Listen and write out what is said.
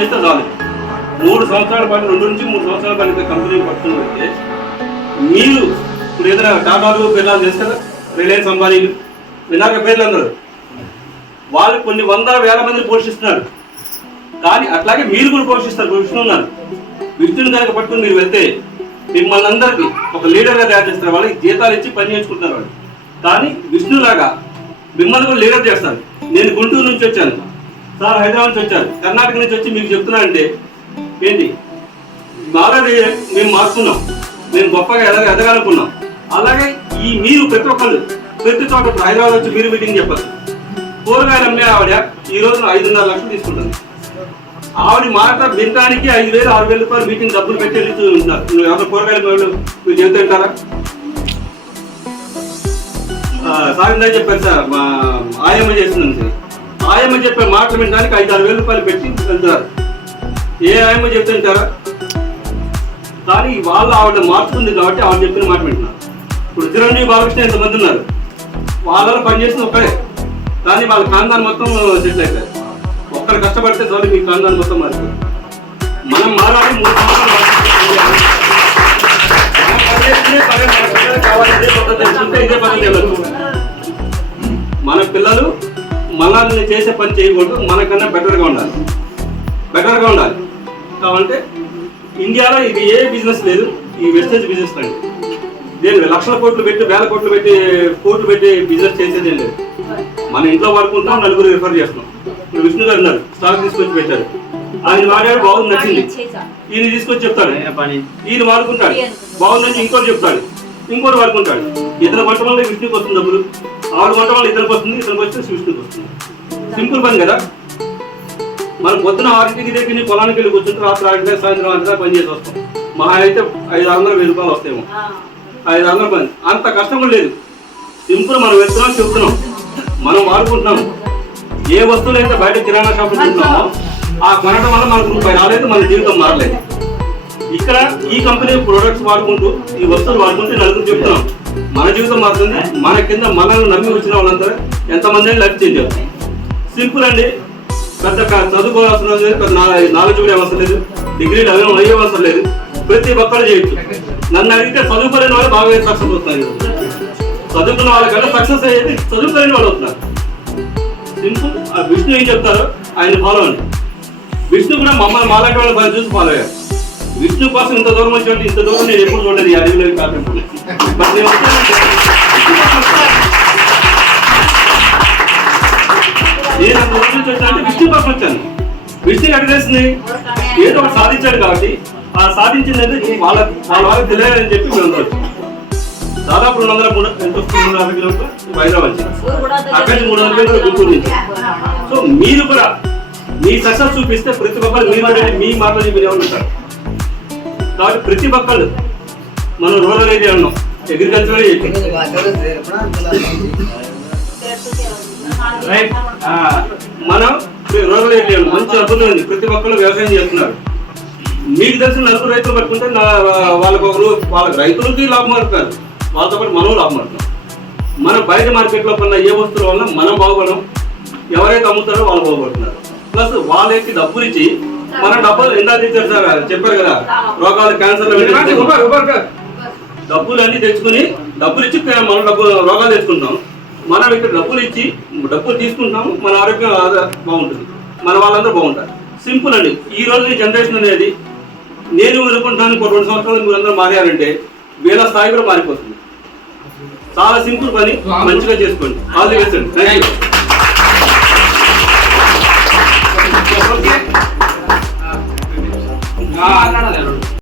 చేస్తే చాలు. 3 సంవత్సరాల పాటు 2 నుంచి 3 సంవత్సరాల పాటు కంపెనీ పట్టుకుని పెడితే మీరు ఇప్పుడు ఏదైనా టాటాలు పేర్లు చేస్తారు, రిలయన్స్ అంబానీలు వినాక పేర్లు అందరు వాళ్ళు కొన్ని 100,000 మందిని పోషిస్తున్నారు. కానీ అట్లాగే మీరు కూడా పోషిస్తారు. విష్ణు ఉన్నారు, విష్ణుని కనుక పట్టుకుని మీరు వెళ్తే మిమ్మల్ని అందరికీ ఒక లీడర్గా తయారు చేస్తారు. వాళ్ళకి జీతాలు ఇచ్చి పని చేసుకుంటున్నారు వాళ్ళు. కానీ విష్ణులాగా మిమ్మల్ని కూడా లీడర్ చేస్తారు. నేను గుంటూరు నుంచి వచ్చాను సార్, హైదరాబాద్ నుంచి వచ్చాను, కర్ణాటక నుంచి వచ్చి మీకు చెప్తున్నానంటే ఏంటి ఆల్రెడీ మేము మార్చుకున్నాం, మేము గొప్పగా ఎదగాలనుకున్నాం. అలాగే ఈ మీరు ప్రతి ఒక్కళ్ళు ప్రతి చోట హైదరాబాద్ వచ్చి మీరు మీటింగ్ చెప్పచ్చు. కూరగాయలు అమ్మే ఆవిడ ఈ రోజు 5.5 లక్షలు తీసుకుంటుంది. ఆవిడ మాట వినడానికి 5,000, 6,000 రూపాయలు మీటింగ్ డబ్బులు పెట్టి వెళ్తున్నారు. ఎవరు కూరగాయలు మీరు చెబుతుంటారా? సాయంత్రం చెప్పారు సార్, మా ఆయమ్మ చేస్తుందని సార్. ఆయమ్మ చెప్పే మాటలు వినడానికి 5,000-6,000 రూపాయలు పెట్టి వెళ్తున్నారు. ఏ ఆయమ్మ చెప్తుంటారా? కానీ వాళ్ళు ఆవిడ మార్చుకుంది కాబట్టి ఆవిడ చెప్పిన మాట వింటున్నారు. ఇప్పుడు చిరంజీవి బాలకృష్ణ ఎంతమంది ఉన్నారు, వాళ్ళలో పనిచేసిన ఒక్కడే, కానీ వాళ్ళ ఖాందాన్ మొత్తం సెటిల్ అయిపోయారు. ఒక్కరు కష్టపడితే చాలు మీ ఖాందాన్ మొత్తం మారిపోయింది. మనం మారాలి. 3 సంవత్సరాలు మన పిల్లలు మనల్ని చేసే పని చేయకూడదు, మనకన్నా బెటర్గా ఉండాలి. కావాలంటే ఇండియాలో ఇది ఏ బిజినెస్ లేదు, ఈ వెస్టేజ్ బిజినెస్ అండి. దేని లక్షల కోట్లు పెట్టి 1,000 కోట్లు పెట్టి బిజినెస్ చేసేది ఏం లేదు. మన ఇంట్లో వాడుకుంటున్నాం, నలుగురు రిఫర్ చేస్తున్నాం. ఇప్పుడు విష్ణు గారు ఉన్నారు, స్టాక్ తీసుకొచ్చి పెట్టారు, ఆయన వాడాడు, బాగుంది, నచ్చింది, ఈయన తీసుకొచ్చి చెప్తాడు, ఈయన వాడుకుంటాడు, బాగుందని ఇంకోటి చెప్తాడు, ఇంకోటి వాడుకుంటాడు. ఇతర వంట వల్ల విష్ణుకి వస్తుంది డబ్బులు, ఆవిడ వంట వల్ల ఇతనికి వస్తుంది, ఇతనికి వస్తే విష్ణుకి వస్తుంది. సింపుల్ పని కదా. మనం పొద్దున 6కి దగ్గర పొలానికి వెళ్ళి కూర్చుంటే రాత్రి 6 సాయంత్రం 6 పని చేసి వస్తాం. మహా అయితే 500-1000 రూపాయలు వస్తాయేమో. 500 పని అంత కష్టం కూడా లేదు. సింపుల్ మనం వెళ్తున్నాం, చెప్తున్నాం, మనం వాడుకుంటున్నాం. ఏ వస్తువులు అయితే బయట కిరాణా షాప్ ఉంటున్నామో ఆ కొనడం వల్ల మనకు రూపాయి రాలేదు, మన జీవితం మారలేదు. ఇక్కడ ఈ కంపెనీ ప్రొడక్ట్స్ వాడుకుంటూ ఈ వస్తువులు వాడుకుంటూ నలుగురు చెప్తున్నాం, మన జీవితం మారుతుంది. మన కింద మనల్ని నమ్మి వచ్చిన వాళ్ళంతా ఎంతమంది లైఫ్ చేంజ్ అవుతుంది. సింపుల్ అండి. పెద్ద చదువుకోవాల్సిన లేదు, పెద్ద నాలెడ్జ్ కూడా అవసరం లేదు, డిగ్రీలు అయ్యే అవసరం లేదు, ప్రతి ఒక్కరు చేయొచ్చు. నన్ను అడిగితే చదువుకోలేని వాళ్ళు బాగా సక్సెస్ అవుతున్నారు. చదువుకున్న వాళ్ళకన్నా సక్సెస్ అయ్యేది చదువుకోలేని వాళ్ళు అవుతున్నారు. సింపుల్. విష్ణు ఏం చెప్తారో ఆయన ఫాలో అండి. విష్ణు కూడా మమ్మల్ని మాలాంటి వాళ్ళ పని చూసి ఫాలో అయ్యారు. విష్ణు కోసం ఇంత దూరం వచ్చి ఇంత దూరం నేను ఎప్పుడు చూడలేదు ఈ అడవిలో కాకుండా. బట్ నేను అంత దూరం నుంచి వచ్చానంటే విష్ణు కోసం వచ్చాను. విష్ణు ఎక్కడ చేసింది ఏదో ఒకటి సాధించాడు కాబట్టి ఆ సాధించింది వాళ్ళకి తెలియాలని చెప్పి మేము వచ్చాం. దాదాపు 350 కిలోమీటర్లు హైదరాబాద్ నుంచి, అక్కడి నుంచి 300 కిలోమీటర్లు గుంటూరు నుంచి. సో మీరు కూడా మీ సక్సెస్ చూపిస్తే ప్రతి ఒక్కరు మీరు మీ మాటలు చెప్పిన వాళ్ళు ఉంటారు. కాబట్టి ప్రతి ఒక్కళ్ళు మనం రూరల్ ఏరియా ఉన్నాం, అగ్రికల్చర్ రైట్. మనం రూరల్ ఏరియా మంచి అద్భుతం ఉంది. ప్రతి ఒక్కళ్ళు వ్యవసాయం చేస్తున్నారు. మీకు తెలిసిన నలుగురు రైతులు పట్టుకుంటే వాళ్ళకి రైతులకి లాభం పడుతున్నారు, వాళ్ళతో పాటు మనం లాభం పడుతున్నాం. మన బయట మార్కెట్లో కొన్న ఏ వస్తువుల వల్ల మనం బాగుపడడం, ఎవరైతే అమ్ముతారో వాళ్ళు బాగుపడుతున్నారు. ప్లస్ వాళ్ళకి డబ్బులు ఇచ్చి మనం డబ్బులు ఇందాక తెచ్చారు సార్, చెప్పారు కదా, రోగాలు క్యాన్సర్ డబ్బులు అన్ని తెచ్చుకుని డబ్బులు ఇచ్చి మనం రోగాలు తెచ్చుకుంటాం. మనం ఇక్కడ డబ్బులు తీసుకుంటాము, మన ఆరోగ్యం బాగుంటుంది, మన వాళ్ళందరూ బాగుంటారు. సింపుల్ అండి. ఈ రోజు జనరేషన్ అనేది నేను అనుకుంటాను 2 సంవత్సరాలు మీరందరూ మారారంటే వీళ్ళ స్థాయి కూడా మారిపోతుంది. చాలా సింపుల్ పని, మంచిగా చేసుకోండి. ఆల్ ది బెస్ట్ అండి. Thank you.